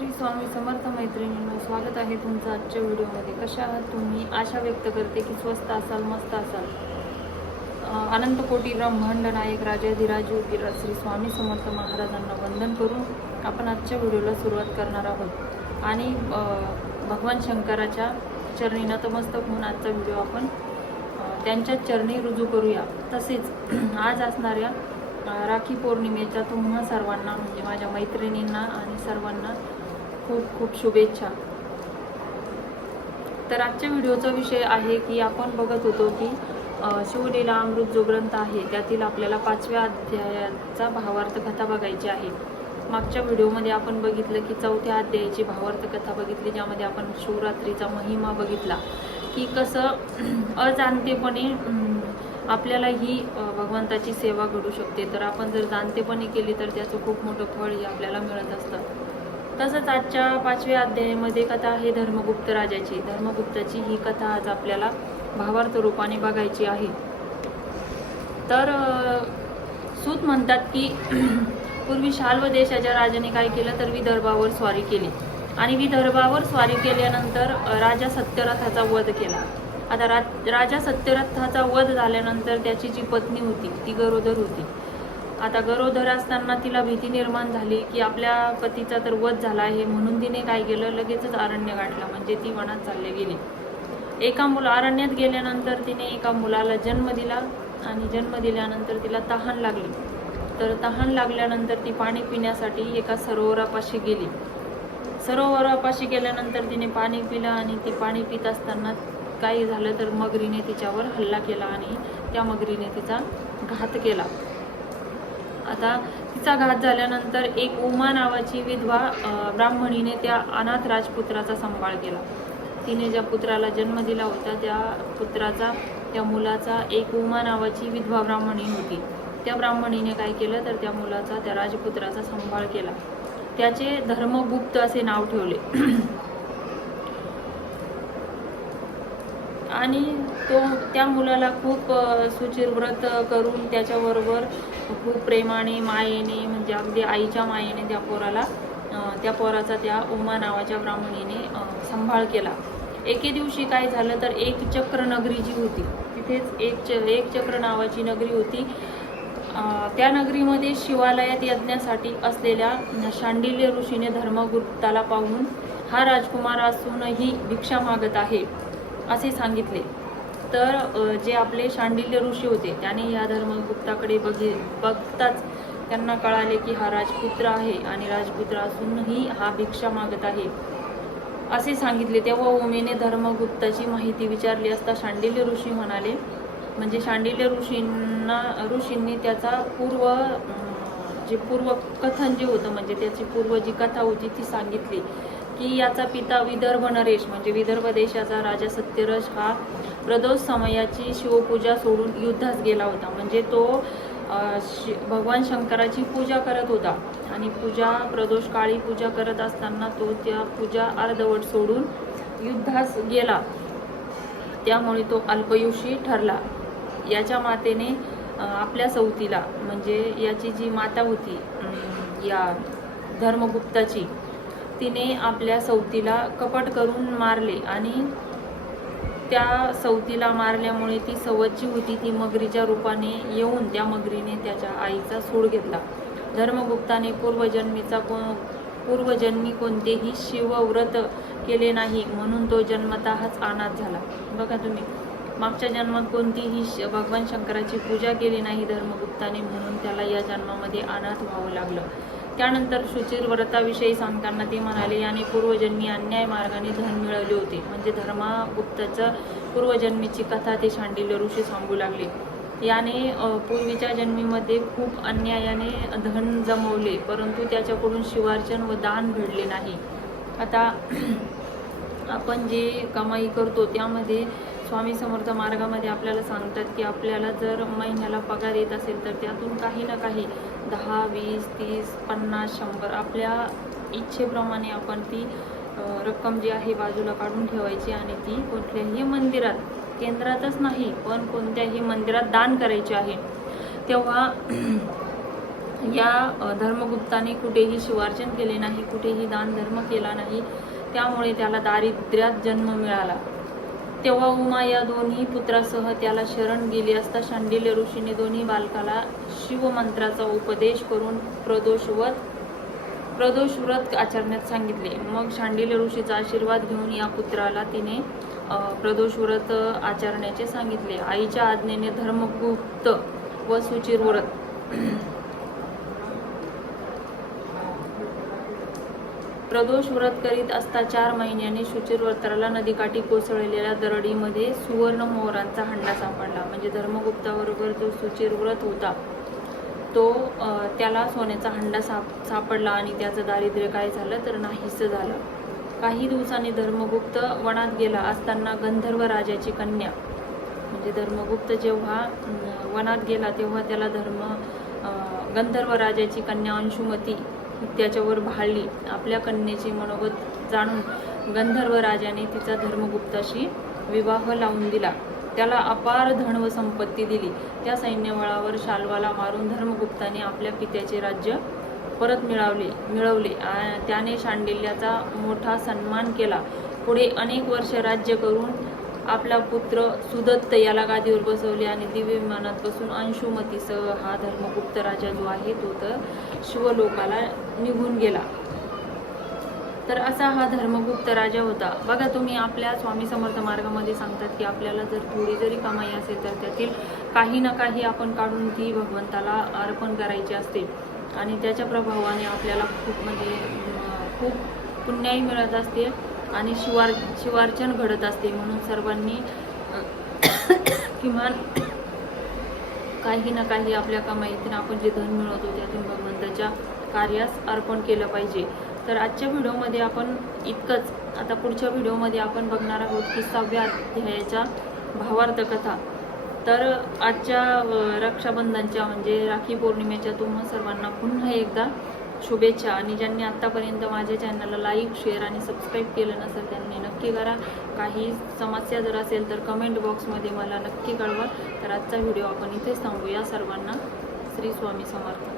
श्री स्वामी समर्थ मैत्रिणींनो स्वागत आहे तुमचं आजच्या व्हिडिओमध्ये. कशा आहात तुम्ही? आशा व्यक्त करते की स्वस्त असाल मस्त असाल. अं, अनंत कोटी ब्रह्मांड नायक राजाधिराज योगीराज श्री स्वामी समर्थ महाराजांना वंदन करून आपण आजच्या व्हिडिओला सुरुवात करणार आहोत. आणि भगवान शंकराच्या चरणी नतमस्तक होऊन आजचा व्हिडिओ आपण त्यांच्या चरणी रुजू करूया. तसेच आज असणाऱ्या राखी पौर्णिमेच्या तुम्हा सर्वांना म्हणजे माझ्या मैत्रिणींना आणि सर्वांना खूप खूप शुभेच्छा. तर आजच्या व्हिडिओचा विषय आहे की आपण बघत होतो की शिवलीला अमृत जो ग्रंथ आहे त्यातील आपल्याला पाचव्या अध्यायाचा भावार्थ कथा बघायची आहे. मागच्या व्हिडिओमध्ये आपण बघितलं की चौथ्या अध्यायाची भावार्थ कथा बघितली ज्यामध्ये आपण शिवरात्रीचा महिमा बघितला. की कसं अजाणतेपणे आपल्याला ही भगवंताची सेवा घडू शकते. तर आपण जर जाणतेपणे केली तर त्याचं खूप मोठं फळ हे आपल्याला मिळत असतं. तसंच आजच्या पाचव्या अध्यायामध्ये कथा आहे धर्मगुप्त राजाची. धर्मगुप्ताची ही कथा आज आपल्याला भावार्थ रूपाने बघायची आहे. तर सूत म्हणतात की पूर्वी शाल्व देशाच्या राजाने काय केलं तर विदर्भावर स्वारी केली. आणि विदर्भावर स्वारी केल्यानंतर राजा सत्यरथाचा वध केला. आता रा राजा सत्यरथाचा वध झाल्यानंतर त्याची जी पत्नी होती ती गरोदर होती. आता गरोदर असताना तिला भीती निर्माण झाली की आपल्या पतीचा तर वध झाला आहे म्हणून तिने काय केलं? लगेचच अरण्य गाठला. म्हणजे ती वनात चालली गेली. एका मुला अरण्यात गेल्यानंतर तिने एका मुलाला जन्म दिला आणि जन्म दिल्यानंतर तिला तहान लागली. तर तहान लागल्यानंतर ती पाणी पिण्यासाठी एका सरोवरापाशी गेली. सरोवरापाशी गेल्यानंतर तिने पाणी पिलं आणि ती पाणी पित असताना काही झालं तर मगरीने तिच्यावर हल्ला केला आणि त्या मगरीने तिचा घात केला. आता तिचा घात झाल्यानंतर एक उमा नावाची विधवा ब्राह्मणीने त्या अनाथ राजपुत्राचा सांभाळ केला. तिने ज्या पुत्राला जन्म दिला होता त्या पुत्राचा त्या मुलाचा एक उमा नावाची विधवा ब्राह्मणी होती. त्या ब्राह्मणीने काय केलं तर त्या मुलाचा त्या राजपुत्राचा सांभाळ केला. त्याचे धर्मगुप्त असे नाव ठेवले. आणि तो त्या मुलाला खूप अ, सुचिर व्रत करून त्याच्याबरोबर खूप प्रेमाने मायेने म्हणजे अगदी आईच्या मायेने त्या पोराला त्या पोराचा त्या उमा नावाच्या ब्राह्मणीने सांभाळ केला. एके दिवशी काय झालं तर एक चक्र नगरी जी होती. तिथेच एक च एक चक्र नावाची नगरी होती. त्या नगरीमध्ये शिवालयात यज्ञासाठी असलेल्या शांडिल्य ऋषीने धर्मगुप्ताला पाहून हा राजकुमार असूनही भिक्षा मागत आहे. असे सांगितले. तर जे आपले शांडिल्य ऋषी होते त्याने या धर्मगुप्ताकडे बघि बघताच त्यांना कळाले की हा राजपुत्र आहे आणि राजपुत्र असूनही हा भिक्षा मागत आहे. असे सांगितले. तेव्हा उमेने धर्मगुप्ताची माहिती विचारली असता शांडिल्य ऋषी म्हणाले म्हणजे शांडिल्य ऋषींना ऋषींनी त्याचा पूर्व जे पूर्व कथन जे होतं म्हणजे त्याची पूर्व जी कथा होती ती सांगितली. की याचा पिता विदर्भ नरेश म्हणजे विदर्भ देशाचा राजा सत्यरज हा प्रदोष समयाची शिवपूजा सोडून युद्धास गेला होता. म्हणजे तो शि- भगवान शंकराची पूजा करत होता. आणि पूजा प्रदोष काळी पूजा करत असताना तो त्या पूजा अर्धवट सोडून युद्धास गेला. त्यामुळे तो अल्पयुषी ठरला. याच्या मातेने आपल्या सवतीला म्हणजे याची जी माता होती या धर्मगुप्ताची तिने आपल्या सवतीला कपट करून मारले आणि त्या सवतीला मारल्यामुळे ती सवत जी होती ती मगरीच्या रूपाने येऊन त्या मगरीने त्याच्या आईचा सूड घेतला. धर्मगुप्ताने पूर्वजन्मीचा को पूर्वजन्मी कोणतेही शिवव्रत केले नाही म्हणून तो जन्मतःच अनाथ झाला. बघा तुम्ही मागच्या जन्मात कोणतीही श- भगवान शंकराची पूजा केली नाही धर्मगुप्ताने म्हणून त्याला या जन्मामध्ये अनाथ व्हावं लागलं. त्यानंतर शुचिर व्रताविषयी सांगताना ते म्हणाले याने पूर्वजन्मी अन्याय मार्गाने धन मिळवले होते. म्हणजे धर्मगुप्ताचं पूर्वजन्मीची कथा ते शांडिल्य ऋषी सांगू लागले. याने पूर्वीच्या जन्मीमध्ये खूप अन्यायाने धन जमवले परंतु त्याच्याकडून शिवार्चन व दान घडले नाही. आता आपण जे कमाई करतो त्यामध्ये स्वामी समर्थ मार्गामध्ये आपल्याला सांगतात की आपल्याला जर महिन्याला पगार येत असेल तर त्यातून काही ना काही दहा वीस तीस पन्नास शंभर आपल्या इच्छेप्रमाणे आपण ती रक्कम जी आहे बाजूला काढून ठेवायची आणि ती कुठल्याही मंदिरात केंद्रातच नाही पण कोणत्याही मंदिरात दान करायची आहे. तेव्हा या धर्मगुप्ताने कुठेही शिवार्जन केले नाही कुठेही दान धर्म केला नाही त्यामुळे त्याला दारिद्र्यात जन्म मिळाला. तेव्हा उमा या दोन्ही पुत्रासह त्याला शरण गेली असता शांडिल्य ऋषीने दोन्ही बालकाला शिवमंत्राचा उपदेश करून प्रदोषवत प्रदोष व्रत आचरण्यात सांगितले. मग शांडिल्य ऋषीचा आशीर्वाद घेऊन या पुत्राला तिने प्रदोष व्रत आचरण्याचे सांगितले. आईच्या आज्ञेने धर्मगुप्त व सुचिर व्रत प्रदोष व्रत करीत असता चार महिन्यांनी शुचिर व्रताला नदीकाठी कोसळलेल्या दरडीमध्ये सुवर्ण मोहरांचा हंडा सापडला. म्हणजे धर्मगुप्ताबरोबर जो सुचिर व्रत होता तो त्याला सोन्याचा हंडा साप सापडला आणि त्याचं दारिद्र्य काय झालं तर नाहीसं झालं. काही दिवसांनी धर्मगुप्त वनात गेला असताना गंधर्व राजाची कन्या म्हणजे धर्मगुप्त जेव्हा वनात गेला तेव्हा त्याला धर्म गंधर्व राजाची कन्या अंशुमती त्याच्यावर भाळली. आपल्या कन्येचे मनोगत जाणून गंधर्व राजाने तिचा धर्मगुप्ताशी विवाह लावून दिला. त्याला अपार धन व संपत्ती दिली. त्या सैन्यबळावर शाल्वाला मारून धर्मगुप्ताने आपल्या पित्याचे राज्य परत मिळवले मिळवले. त्याने शांडिल्याचा मोठा सन्मान केला. पुढे अनेक वर्ष राज्य करून आपला पुत्र सुदत्त याला गादीवर बसवले आणि दिव्य विमानात बसून अंशुमतीसह हा धर्मगुप्त राजा जो आहे तो तर शिवलोकाला निघून गेला. तर असा हा धर्मगुप्त राजा होता. बघा तुम्ही आपल्या स्वामी समर्थ मार्गामध्ये सांगतात की आपल्याला जर थोडी जरी कमाई असेल तर त्यातील काही ना काही आपण काढून ती भगवंताला अर्पण करायची असते. आणि त्याच्या प्रभावाने आपल्याला खूप म्हणजे खूप पुण्याही मिळत असते. आणि शिवार शिवार्चन घडत असते म्हणून सर्वांनी किमान काही ना काही आपल्या कमाईतून आपण जे धन मिळवतो त्यातून भगवंताच्या कार्यास अर्पण केलं पाहिजे. तर आजच्या व्हिडिओमध्ये आपण इतकंच. आता पुढच्या व्हिडिओमध्ये आपण बघणार आहोत की सहाव्या अध्यायाच्या भावार्थ कथा. तर आजच्या रक्षाबंधनच्या म्हणजे राखी पौर्णिमेच्या तुम्हा सर्वांना पुन्हा एकदा शुभेच्छा. आणि ज्यांनी आत्तापर्यंत माझ्या चॅनलला लाईक शेअर आणि सबस्क्राईब केलं नसेल त्यांनी नक्की करा. काही समस्या जर असेल तर कमेंट बॉक्समध्ये मला नक्की कळवा. तर आजचा व्हिडिओ आपण इथेच थांबूया सर्वांना श्री स्वामी समर्थ.